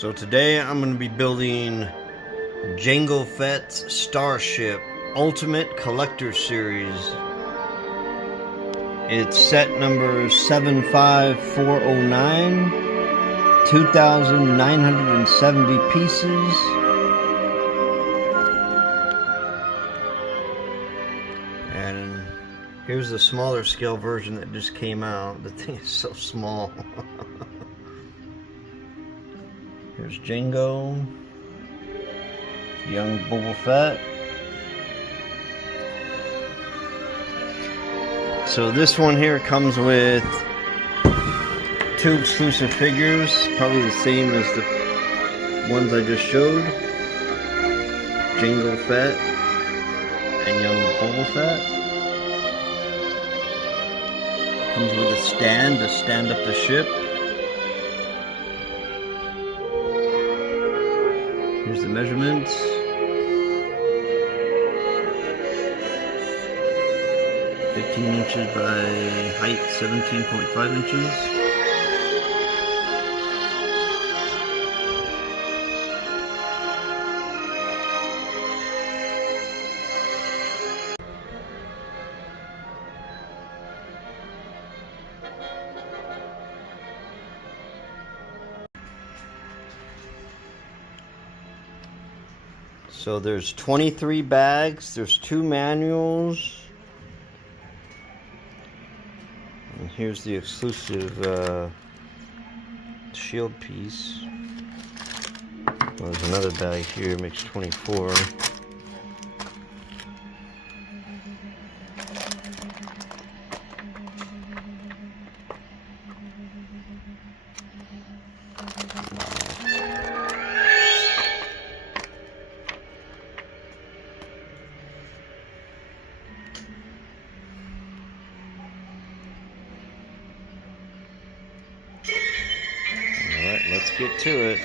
So today I'm going to be building Jango Fett's Starship Ultimate Collector Series. It's set number 75409, 2,970 pieces. And here's the smaller scale version that just came out. The thing is so small. Here's Jango, young Boba Fett. So this one here comes with 2 exclusive figures, probably the same as the ones I just showed. Jango Fett and young Boba Fett. Comes with a stand to stand up the ship. Here's the measurements. Inches by height 17.5 inches. So there's 23 bags, there's 2 manuals. And here's the exclusive shield piece. Well, there's another bag here, makes 24. Let's get to it.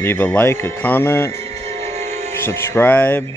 Leave a like, a comment, subscribe,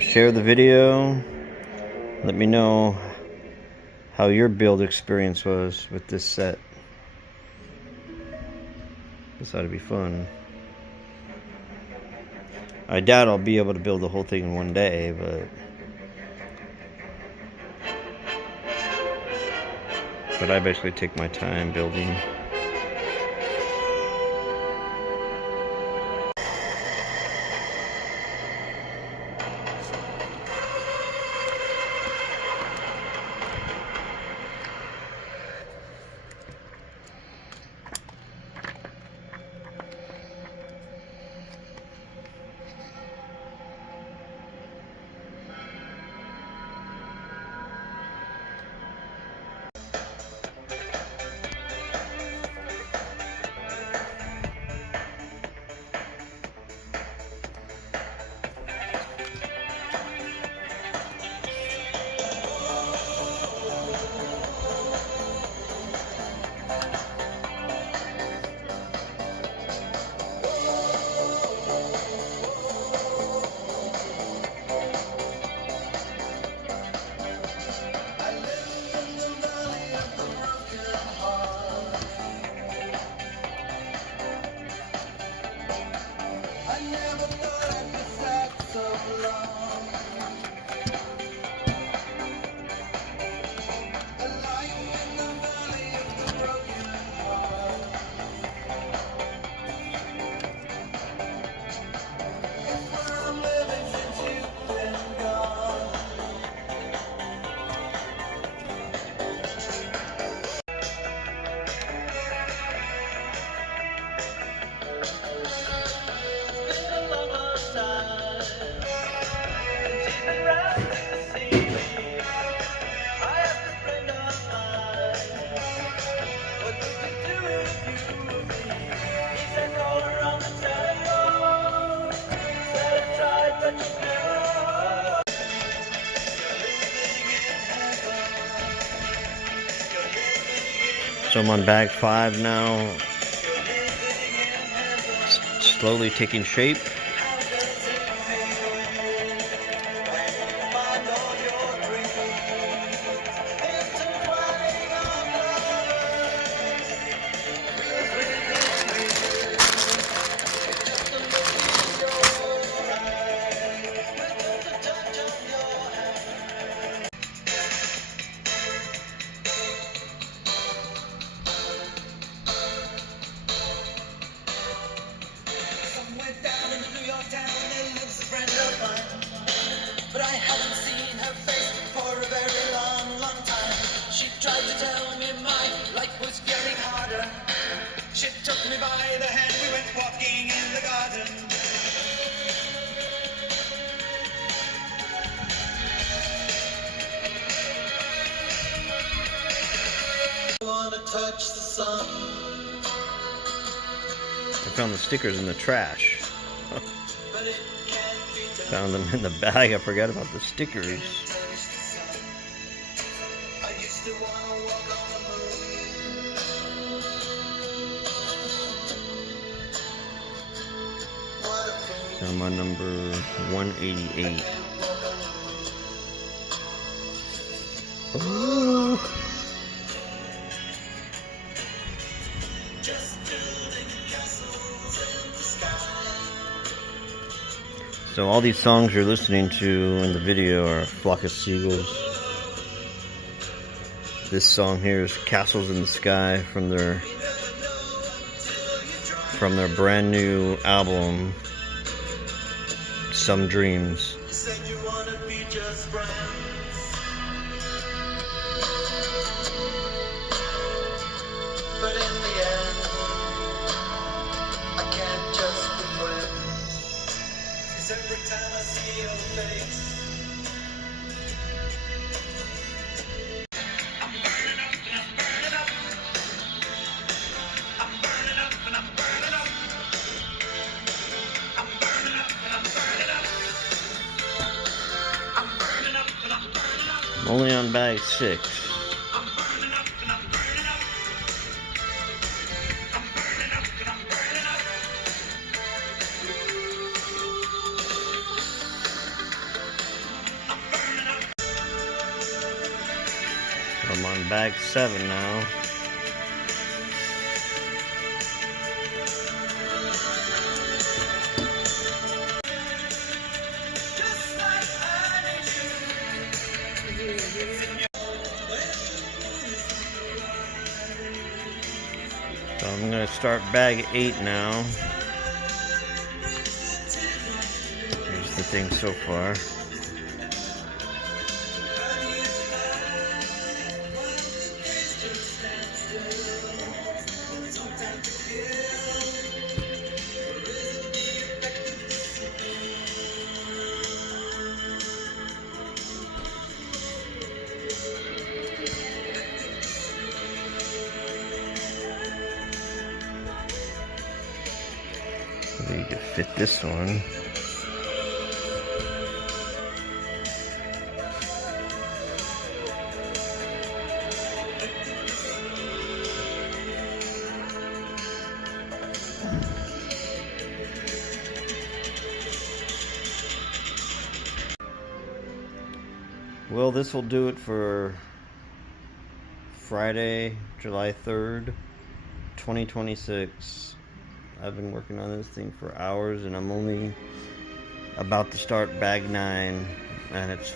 share the video. Let me know how your build experience was with this set. This ought to be fun. I doubt I'll be able to build the whole thing in one day, but I basically take my time building. So I'm on bag 5 now, slowly taking shape. She took me by the hand, we went walking in the garden. I wanna touch the sun. I found the stickers in the trash. But it can't be done. Found them in the bag. I forgot about the stickers. I used to wanna walk on the moon. What a fool. I'm on number 188. Ooh. Just building castles in the sky. So all these songs you're listening to in the video are Flock of Seagulls. This song here is Castles in the Sky from their brand new album, Some Dreams. You said you wanna be just friends. But in the end, I can't just be friends. 'Cause every time I see your face, I'm burning up and I'm burning up. I'm burning up and I'm burning up. I'm burning up and I'm burning up. I'm burning up and I'm burning up. I'm only on bag 6. I'm burning up and I'm burning up. I'm burning up and I'm burning up. I'm burning up. I'm on bag 7 now. Just like I need you. So I'm gonna start bag 8 now. Here's the thing so far. We need to fit this one. Well, this will do it for Friday, July 3rd, 2026. I've been working on this thing for hours and I'm only about to start bag 9 and it's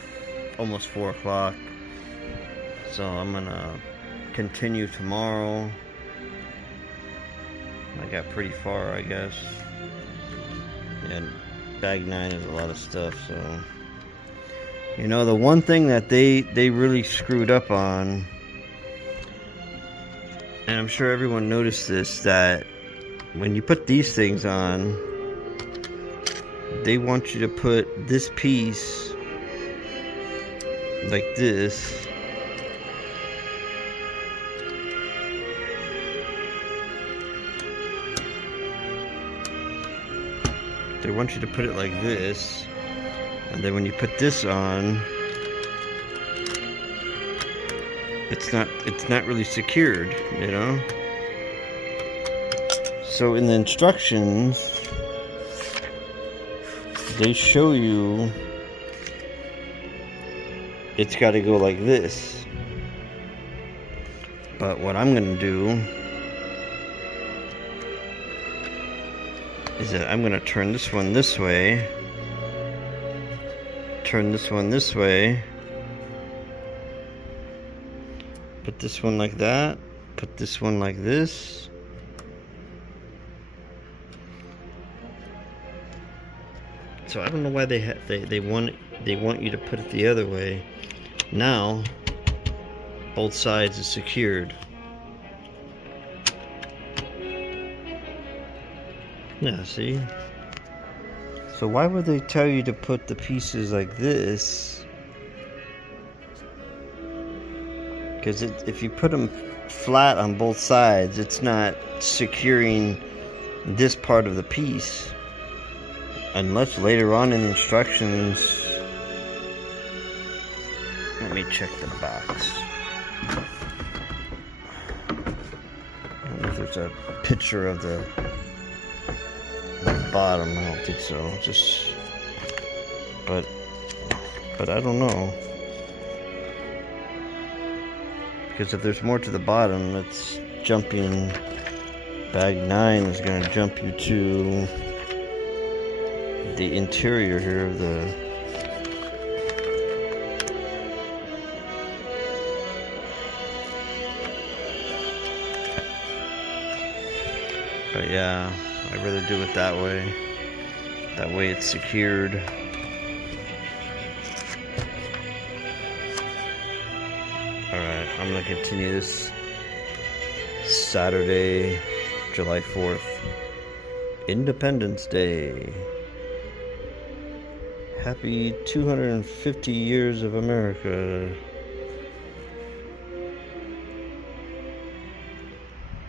almost 4 o'clock. So I'm gonna continue tomorrow. I got pretty far, I guess. Yeah, bag 9 is a lot of stuff, so. You know, the one thing that they really screwed up on, and I'm sure everyone noticed this, that when you put these things on, they want you to put this piece like this. They want you to put it like this, and then when you put this on, it's not really secured, you know? So in the instructions, they show you it's got to go like this. But what I'm going to do is that I'm going to turn this one this way, turn this one this way, put this one like that, put this one like this. So I don't know why they want you to put it the other way. Now both sides is secured. Yeah, see? So why would they tell you to put the pieces like this? Because if you put them flat on both sides, it's not securing this part of the piece. Unless later on in the instructions... Let me check the box. I don't know if there's a picture of the bottom. I don't think so. But I don't know. Because if there's more to the bottom, it's jumping. Bag 9 is going to jump you to the interior here of the. But yeah, I'd rather do it that way. That way it's secured. Alright, I'm going to continue this Saturday, July 4th. Independence Day. Happy 250 years of America.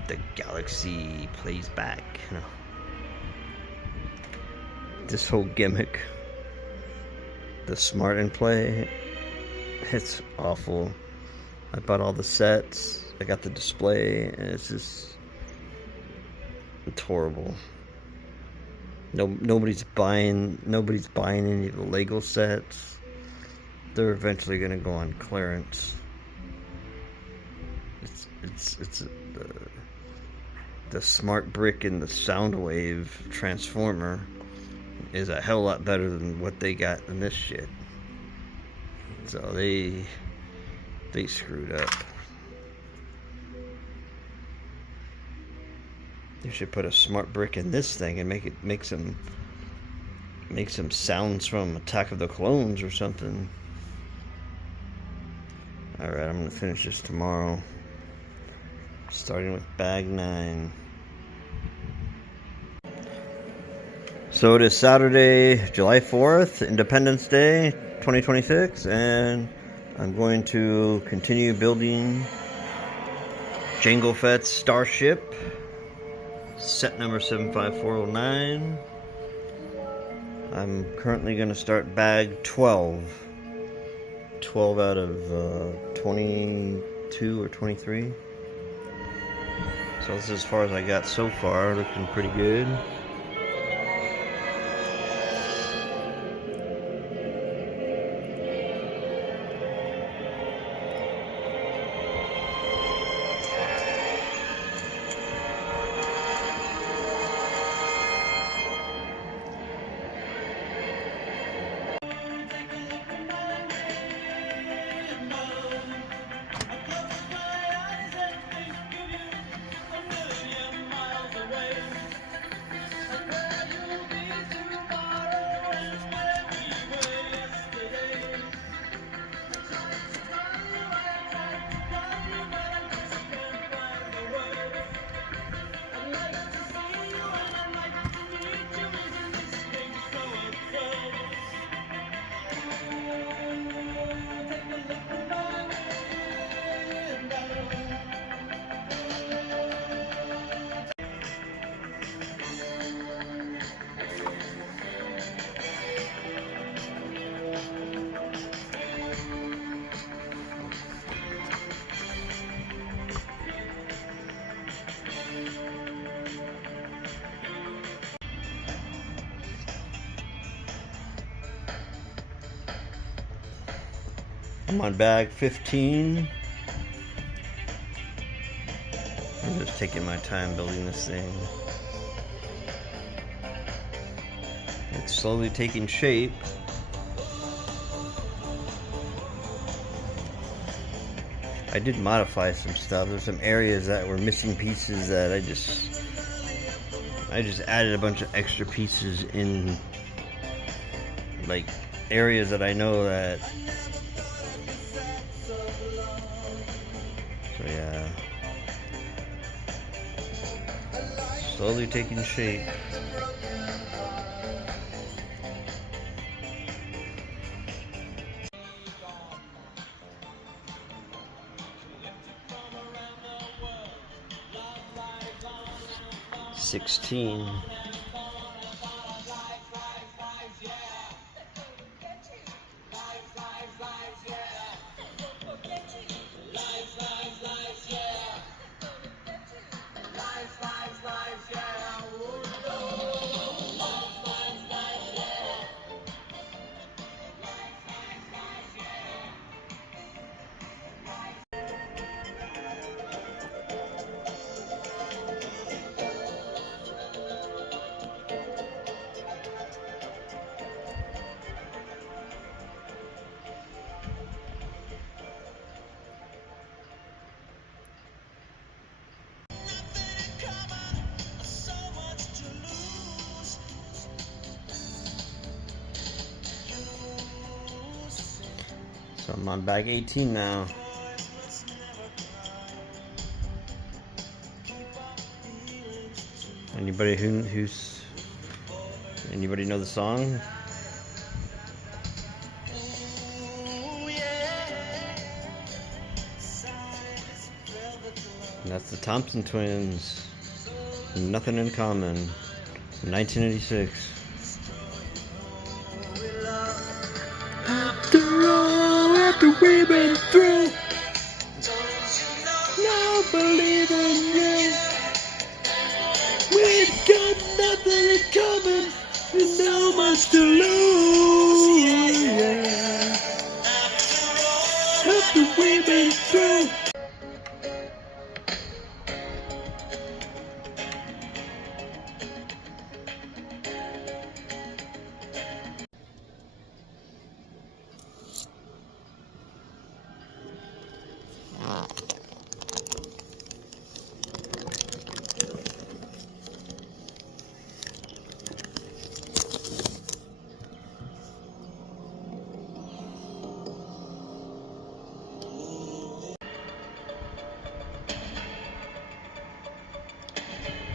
The galaxy plays back. No. This whole gimmick, the smart and play, it's awful. I bought all the sets. I got the display, and it's horrible. Nobody's buying any of the Lego sets. They're eventually gonna go on clearance. It's the smart brick and the Soundwave transformer is a hell lot better than what they got in this shit. So they screwed up. You should put a smart brick in this thing and make some sounds from Attack of the Clones or something. Alright, I'm gonna finish this tomorrow. Starting with bag 9. So it is Saturday, July 4th, Independence Day 2026, and I'm going to continue building Jango Fett's Starship, set number 75409. I'm currently going to start bag 12. 12 out of 22 or 23. So this is as far as I got so far, looking pretty good. I'm on bag 15. I'm just taking my time building this thing. It's slowly taking shape. I did modify some stuff. There's some areas that were missing pieces that I just added a bunch of extra pieces in, like areas that I know that. So yeah, slowly taking shape. 16. So I'm on bag 18 now. Anybody anybody know the song? And that's the Thompson Twins. Nothing in Common. 1986. After we've been through, now believe in you. We've got nothing in common and no much to lose. Yeah. After we've been through.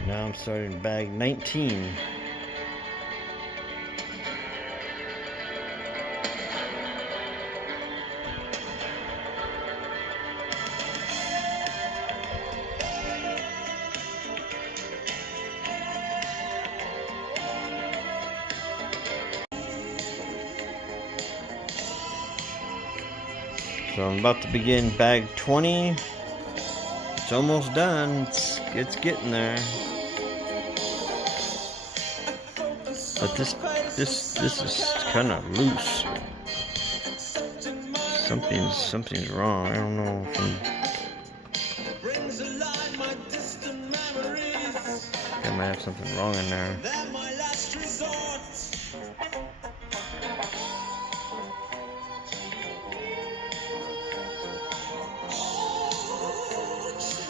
Now I'm starting bag 19. So I'm about to begin bag 20. It's almost done. It's getting there. But this is kind of loose. Something's wrong. I don't know if I might have something wrong in there.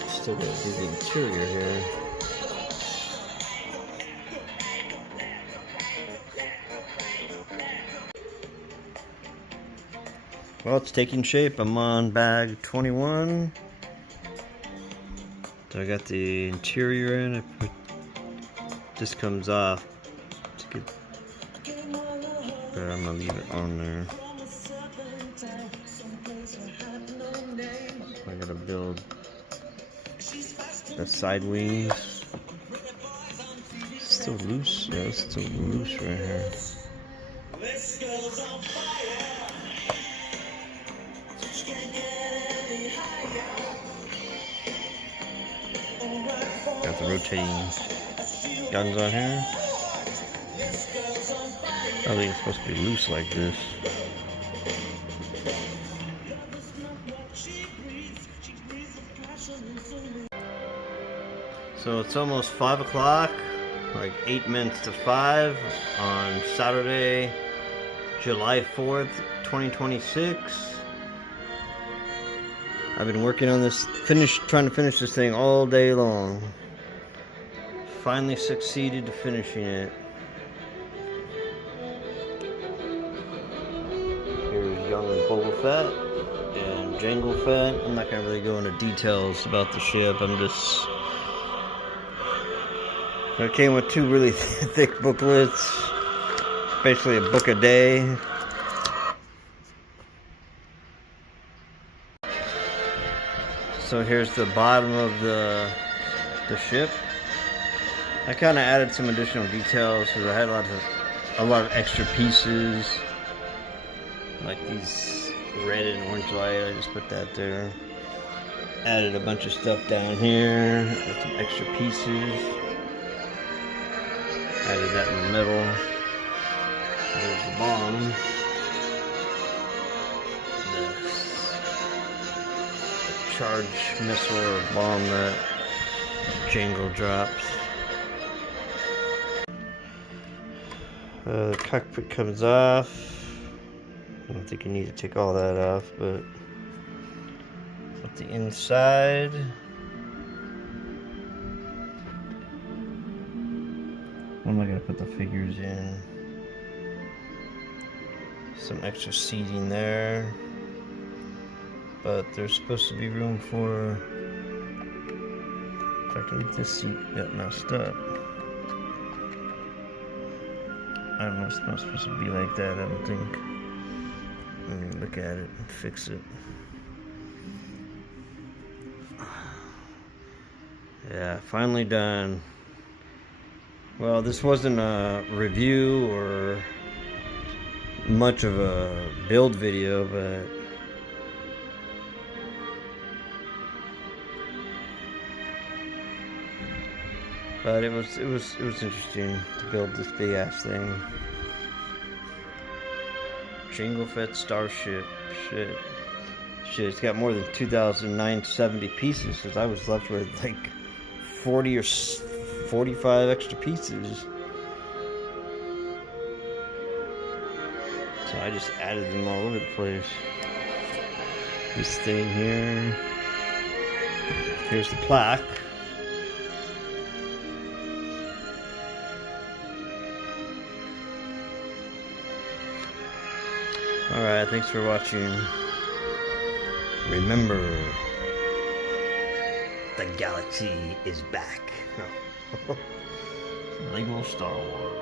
Still got to do the interior here. Well, it's taking shape. I'm on bag 21. So I got the interior in. This comes off to get, but I'm gonna leave it on there. So I gotta build the side wings. Still loose. Yeah, it's still loose right here. Got the rotating guns on here. I think it's supposed to be loose like this. So it's almost 5 o'clock, like 8 minutes to 5 on Saturday, July 4th, 2026. I've been working on this, trying to finish this thing all day long. Finally succeeded to finishing it. Here's Jango Fett and Jango Fett. I'm not gonna really go into details about the ship. It came with 2 really thick booklets, basically a book a day. So here's the bottom of the ship. I kind of added some additional details because I had a lot of extra pieces, like these red and orange light. I just put that there. Added a bunch of stuff down here with some extra pieces. Added that in the middle. There's the bomb. The charge missile or bomb that Jango drops. The cockpit comes off. I don't think you need to take all that off, but with the inside, I'm not gonna put the figures in. Some extra seating there, but there's supposed to be room for, if I can get this seat got messed up. I don't know, it's not supposed to be like that, I don't think. Let me look at it and fix it. Yeah, finally done. Well, this wasn't a review or much of a build video, but it was interesting to build this big ass thing. Jango Fett Starship. Shit, it's got more than 2,970 pieces because I was left with like 40 or 45 extra pieces. So I just added them all over the place. This thing here. Here's the plaque. Alright, thanks for watching. Remember, the galaxy is back. Lego Star Wars.